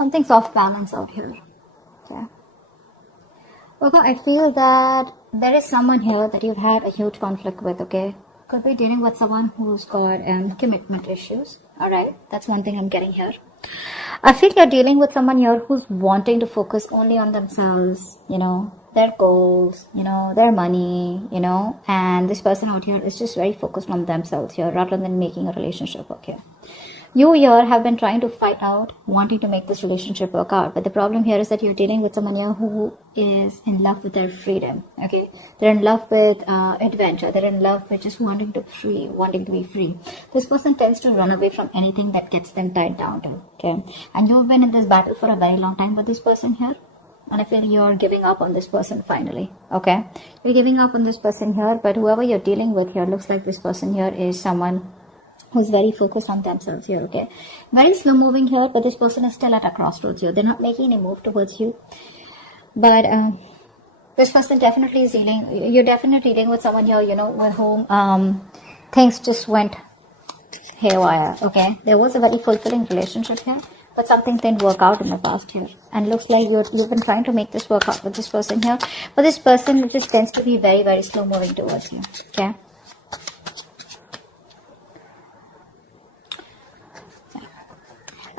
something's off balance out here. Okay. Okay, I feel that there is someone here that you've had a huge conflict with, okay? Could be dealing with someone who's got commitment issues. Alright, that's one thing I'm getting here. I feel you're dealing with someone here who's wanting to focus only on themselves, you know, their goals, you know, their money, you know, and this person out here is just very focused on themselves here rather than making a relationship work here. You here have been trying to fight out, wanting to make this relationship work out. But the problem here is that you're dealing with someone here who is in love with their freedom. Okay, they're in love with adventure. They're in love with just wanting to be free. This person tends to run away from anything that gets them tied down to. Okay, and you've been in this battle for a very long time with this person here. And I feel you're giving up on this person finally. Okay, you're giving up on this person here. But whoever you're dealing with here looks like this person here is someone who's very focused on themselves here, okay? Very slow moving here, but this person is still at a crossroads here. They're not making any move towards you. But this person definitely is dealing, you're definitely dealing with someone here, you know, with whom things just went haywire, okay? There was a very fulfilling relationship here, but something didn't work out in the past here. And looks like you've been trying to make this work out with this person here. But this person just tends to be very, very slow moving towards you, okay?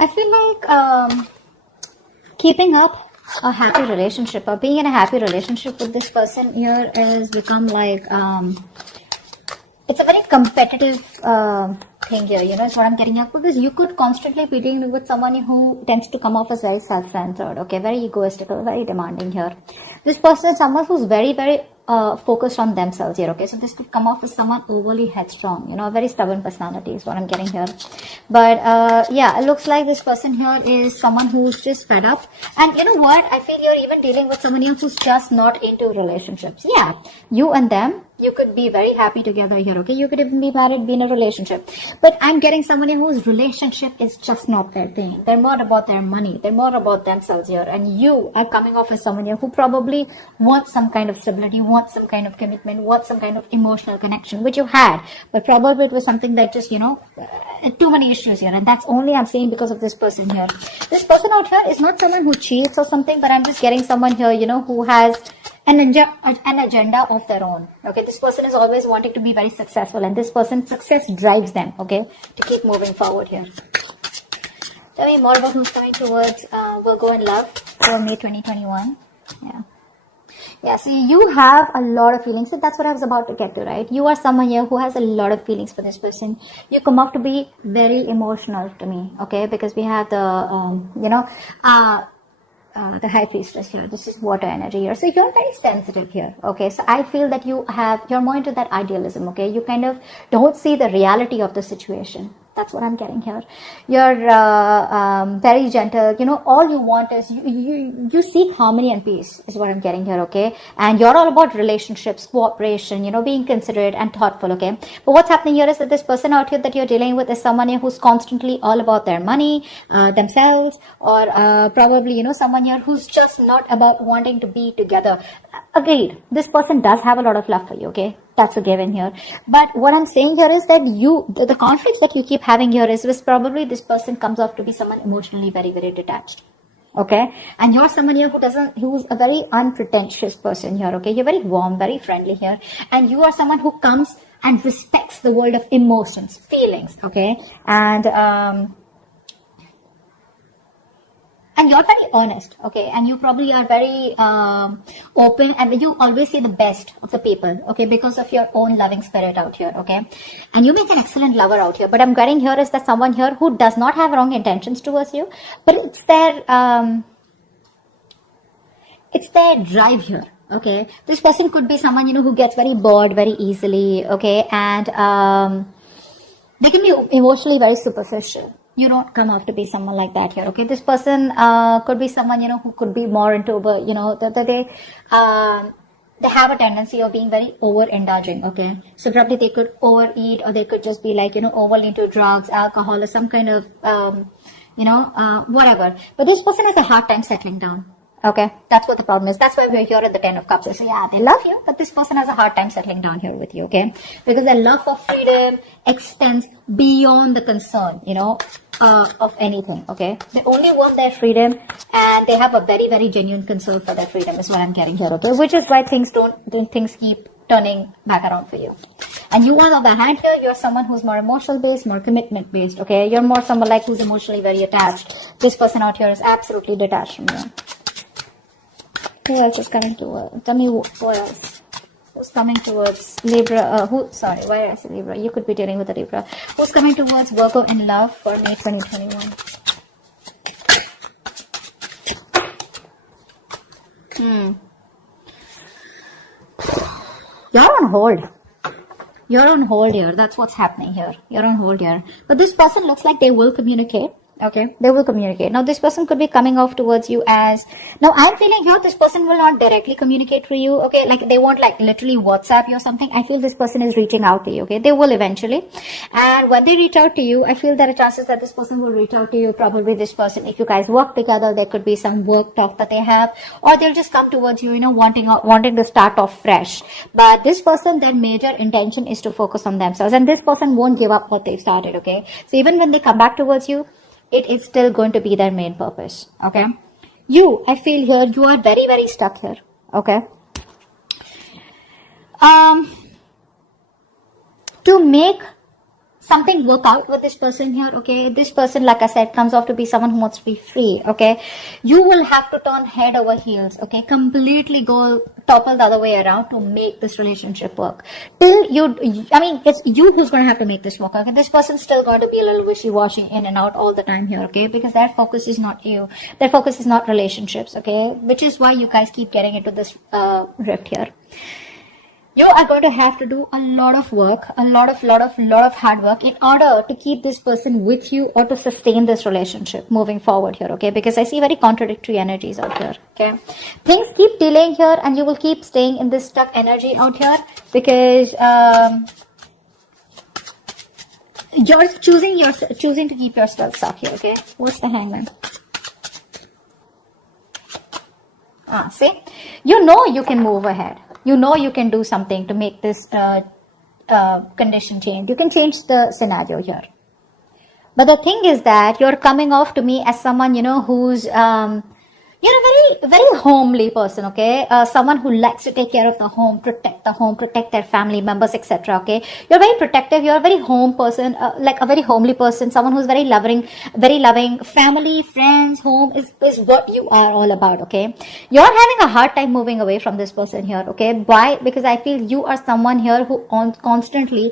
I feel like keeping up a happy relationship or being in a happy relationship with this person here has become like, it's a very competitive thing here, you know, is what I'm getting at, because you could constantly be dealing with someone who tends to come off as very self-centered, okay, very egoistical, very demanding here. This person is someone who's very, very focused on themselves here, okay? So this could come off as someone overly headstrong, you know, a very stubborn personality is what I'm getting here. But yeah, it looks like this person here is someone who's just fed up. And you know what? I feel you're even dealing with someone here who's just not into relationships. Yeah, you and them, you could be very happy together here, okay? You could even be married, be in a relationship. But I'm getting someone here whose relationship is just not their thing. They're more about their money. They're more about themselves here. And you are coming off as someone here who probably wants some kind of stability, wants some kind of commitment, wants some kind of emotional connection, which you had. But probably it was something that just, you know, too many issues here. And that's only I'm saying because of this person here. This person out here is not someone who cheats or something, but I'm just getting someone here, you know, who has an agenda of their own. Okay, this person is always wanting to be very successful, and this person's success drives them, okay, to keep moving forward here. Tell me more about who's coming towards Virgo in love for May 2021. Yeah, see, you have a lot of feelings. So that's what I was about to get to, right? You are someone here who has a lot of feelings for this person. You come off to be very emotional to me, okay? Because we have the, the high priestess here. This is water energy here. So you're very sensitive here, okay? So I feel that you're more into that idealism, okay? You kind of don't see the reality of the situation. That's what I'm getting here. You're very gentle. You know, all you want is you seek harmony and peace is what I'm getting here, okay? And you're all about relationships, cooperation, you know, being considerate and thoughtful, okay? But what's happening here is that this person out here that you're dealing with is someone here who's constantly all about their money, themselves, or probably, you know, someone here who's just not about wanting to be together. Agreed. This person does have a lot of love for you, okay? That's a given here. But what I'm saying here is that the conflicts that you keep having here is probably this person comes off to be someone emotionally very, very detached. Okay? And you're someone here who's a very unpretentious person here, okay? You're very warm, very friendly here. And you are someone who comes and respects the world of emotions, feelings, okay? And you're very honest, okay? And you probably are very open, and you always see the best of the people, okay? Because of your own loving spirit out here, okay? And you make an excellent lover out here. But I'm getting here is that someone here who does not have wrong intentions towards you, but it's their drive here, okay? This person could be someone, you know, who gets very bored very easily, okay? And they can be emotionally very superficial. You don't come off to be someone like that here, okay? This person could be someone, you know, who could be more into, you know, they have a tendency of being very overindulging, okay? So probably they could overeat, or they could just be like, you know, overly into drugs, alcohol, or some kind of, whatever. But this person has a hard time settling down. Okay, that's what the problem is. That's why we're here at the 10 of Cups. So yeah, they love you, but this person has a hard time settling down here with you, okay? Because their love for freedom extends beyond the concern, you know, of anything, okay? They only want their freedom, and they have a very, very genuine concern for their freedom is what I'm getting here, okay? Which is why things keep turning back around for you. And you, on the other hand here, you're someone who's more emotional based, more commitment based, okay? You're more someone like who's emotionally very attached. This person out here is absolutely detached from you. Who else is coming towards? Tell me what else. Who's coming towards Libra? Why did I say Libra? You could be dealing with a Libra. Who's coming towards Virgo in love for May 2021? You're on hold. You're on hold here. That's what's happening here. You're on hold here. But this person looks like they will communicate. Okay, they will communicate. Now, this person could be coming off towards you as... Now, I'm feeling here this person will not directly communicate to you, okay? Like, they won't, like, literally WhatsApp you or something. I feel this person is reaching out to you, okay? They will eventually. And when they reach out to you, I feel there are chances that this person will reach out to you. Probably this person, if you guys work together, there could be some work talk that they have. Or they'll just come towards you, you know, wanting to start off fresh. But this person, their major intention is to focus on themselves. And this person won't give up what they've started, okay? So even when they come back towards you, it is still going to be their main purpose, okay? You, I feel here, you are very, very stuck here, okay? To make something work out with this person here, okay? This person, like I said, comes off to be someone who wants to be free, okay? You will have to turn head over heels, okay? Completely go topple the other way around to make this relationship work. It's you who's going to have to make this work, okay? This person's still going to be a little wishy-washy in and out all the time here, okay? Because their focus is not you. Their focus is not relationships, okay? Which is why you guys keep getting into this rift here. You are going to have to do a lot of work, a lot of hard work in order to keep this person with you or to sustain this relationship moving forward here, okay? Because I see very contradictory energies out here, okay? Things keep delaying here and you will keep staying in this stuck energy out here because you're choosing to keep yourself stuck here, okay? What's the Hangman? See? You know you can move ahead. You know you can do something to make this condition change. You can change the scenario here. But the thing is that you're coming off to me as someone, you know, who's, you're a very, very homely person, okay? Someone who likes to take care of the home, protect their family members, etc., okay? You're very protective. You're a very home person, like a very homely person, someone who's very loving, family, friends, home is what you are all about, okay? You're having a hard time moving away from this person here, okay? Why? Because I feel you are someone here who constantly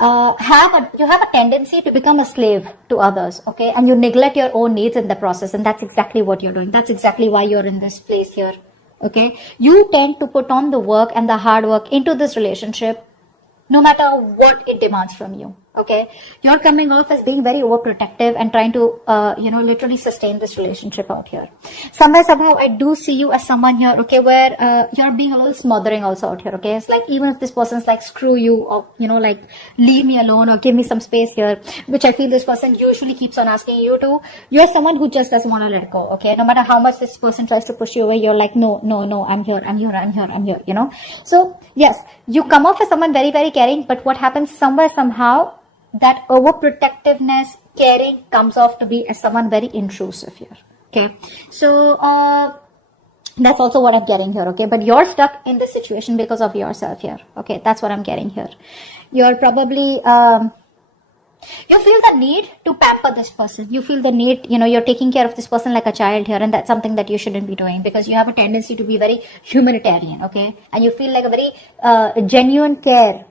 have a tendency to become a slave to others, okay? And you neglect your own needs in the process, and that's exactly what you're doing. That's exactly why you're in this place here, okay? You tend to put on the work and the hard work into this relationship no matter what it demands from you, okay? You're coming off as being very overprotective and trying to, literally sustain this relationship out here. Somehow, I do see you as someone here, okay, where you're being a little smothering also out here, okay? It's like even if this person's like, screw you, or, like, leave me alone or give me some space here, which I feel this person usually keeps on asking you to, you're someone who just doesn't want to let go, okay? No matter how much this person tries to push you away, you're like, no, I'm here, you know? So, yes, you come off as someone very, very caring, but what happens somehow, that overprotectiveness, caring comes off to be as someone very intrusive here, okay? So, that's also what I'm getting here, okay? But you're stuck in this situation because of yourself here, okay? That's what I'm getting here. You're probably, you feel the need to pamper this person. You feel the need, you're taking care of this person like a child here, and that's something that you shouldn't be doing because you have a tendency to be very humanitarian, okay? And you feel like a very genuine care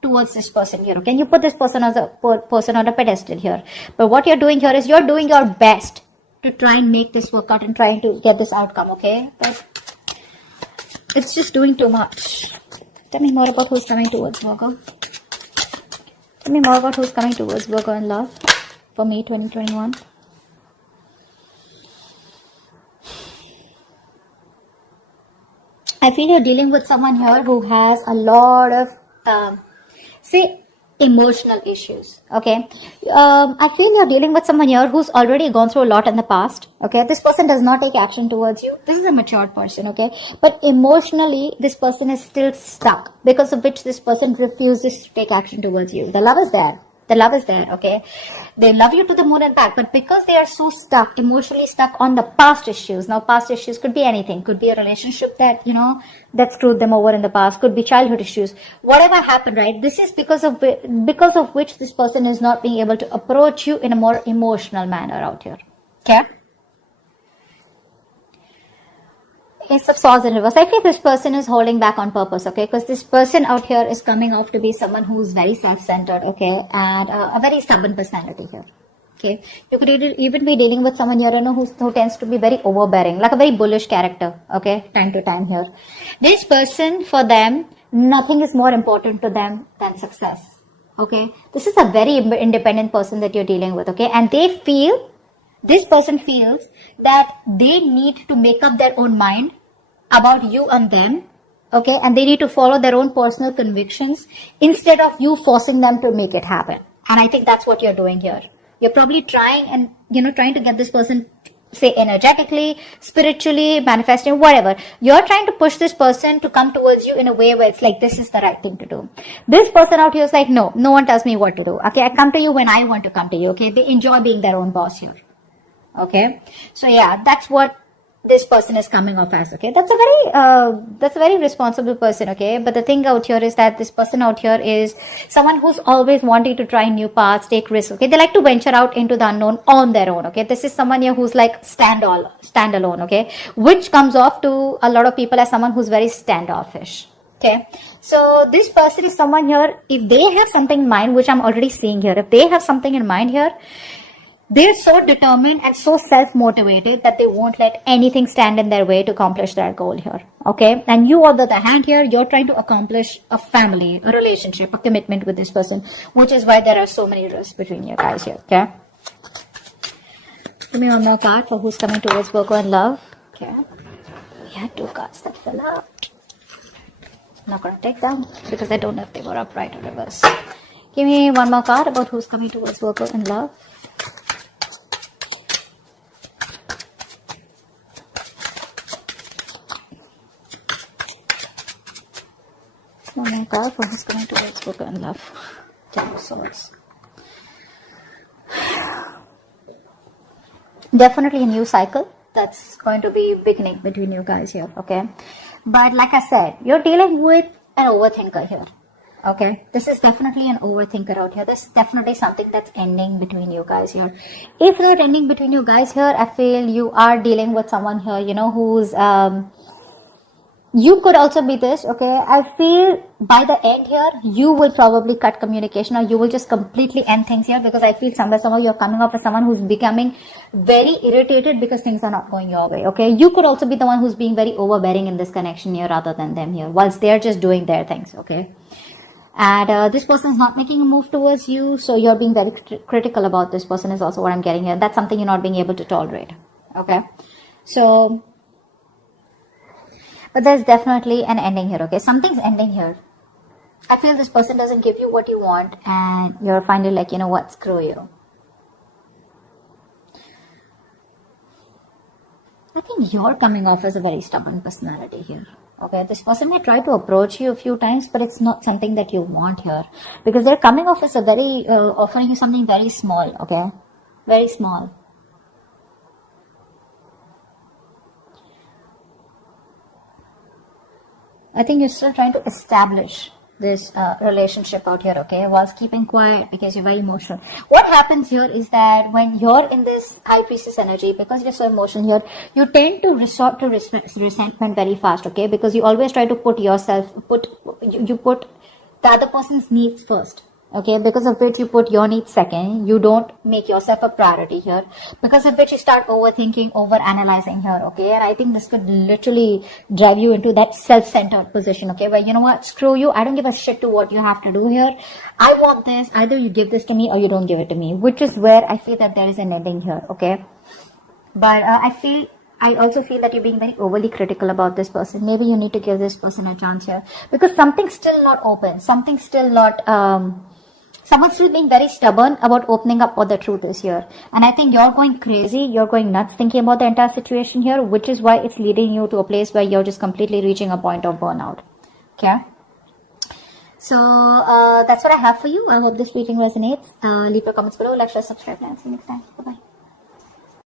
towards this person here, okay? You put this person as a person on a pedestal here, but what you're doing here is you're doing your best to try and make this work out and trying to get this outcome, okay? But it's just doing too much. Tell me more about who's coming towards Virgo. Tell me more about who's coming towards Virgo in love for May 2021. I feel you're dealing with someone here who has a lot of emotional issues, okay? I feel you're dealing with someone here who's already gone through a lot in the past, okay? This person does not take action towards you. This is a matured person, okay? But emotionally, this person is still stuck, because of which this person refuses to take action towards you. The love is there, okay? They love you to the moon and back, but because they are so stuck, emotionally stuck on the past issues. Now, past issues could be anything. Could be a relationship that, that screwed them over in the past. Could be childhood issues. Whatever happened, right? This is because of which this person is not being able to approach you in a more emotional manner out here. Okay? Ace of Swords in reverse. I feel this person is holding back on purpose, okay? Because this person out here is coming off to be someone who's very self-centered, okay? And a very stubborn personality here, okay? You could even be dealing with someone here, who tends to be very overbearing, like a very bullish character, okay? Time to time here. This person, for them, nothing is more important to them than success, okay? This is a very independent person that you're dealing with, okay? And this person feels that they need to make up their own mind about you and them, okay, and they need to follow their own personal convictions instead of you forcing them to make it happen. And I think that's what you're doing here. You're probably trying to get this person, say, energetically, spiritually, manifesting, whatever. You're trying to push this person to come towards you in a way where it's like, this is the right thing to do. This person out here is like, no one tells me what to do, okay? I come to you when I want to come to you, okay? They enjoy being their own boss here, okay? So yeah, that's what this person is coming off as, okay? That's a very responsible person, okay? But the thing out here is that this person out here is someone who's always wanting to try new paths, take risks, okay? They like to venture out into the unknown on their own, okay? This is someone here who's like standalone, okay? Which comes off to a lot of people as someone who's very standoffish, okay? So this person is someone here, if they have something in mind, which I'm already seeing here, if they have something in mind here, they're so determined and so self-motivated that they won't let anything stand in their way to accomplish their goal here, okay? And you, on the other hand here, you're trying to accomplish a family, a relationship, a commitment with this person, which is why there are so many risks between you guys here, okay? Give me one more card for who's coming towards Virgo in love, okay? We had 2 cards that fell out. I'm not going to take them because I don't know if they were upright or reverse. Give me one more card about who's coming towards Virgo in love. One more card for who's coming towards Virgo in love. 10 of Swords. Definitely a new cycle that's going to be beginning between you guys here, okay? But like I said, you're dealing with an overthinker here, okay? This is definitely an overthinker out here. This is definitely something that's ending between you guys here. If not ending between you guys here, I feel you are dealing with someone here, who's you could also be this, okay? I feel by the end here, you will probably cut communication, or you will just completely end things here, because I feel somewhere you're coming off as someone who's becoming very irritated because things are not going your way, okay? You could also be the one who's being very overbearing in this connection here rather than them here, whilst they're just doing their things, okay? And this person is not making a move towards you, so you're being very critical about this person is also what I'm getting here. That's something you're not being able to tolerate, okay? So but there's definitely an ending here, okay? Something's ending here. I feel this person doesn't give you what you want, and you're finally like, you know what, screw you. I think you're coming off as a very stubborn personality here, okay? This person may try to approach you a few times, but it's not something that you want here, because they're coming off as a very, offering you something very small, okay? Very small. I think you're still trying to establish this relationship out here, okay, whilst keeping quiet because you're very emotional. What happens here is that when you're in this High Priestess energy, because you're so emotional here, you tend to resort to resentment very fast, okay, because you always try to put you put the other person's needs first, okay, because of which you put your needs second. You don't make yourself a priority here, because of which you start overthinking, over-analyzing here, okay? And I think this could literally drive you into that self-centered position, okay, where, you know what, screw you, I don't give a shit to what you have to do here. I want this, either you give this to me or you don't give it to me, which is where I feel that there is an ending here, okay? But I also feel that you're being very overly critical about this person. Maybe you need to give this person a chance here, because something's still not open, something's still not, someone's still being very stubborn about opening up what the truth is here. And I think you're going crazy, you're going nuts thinking about the entire situation here, which is why it's leading you to a place where you're just completely reaching a point of burnout, okay? So that's what I have for you. I hope this reading resonates. Leave your comments below, like, share, subscribe, and see you next time. Bye bye.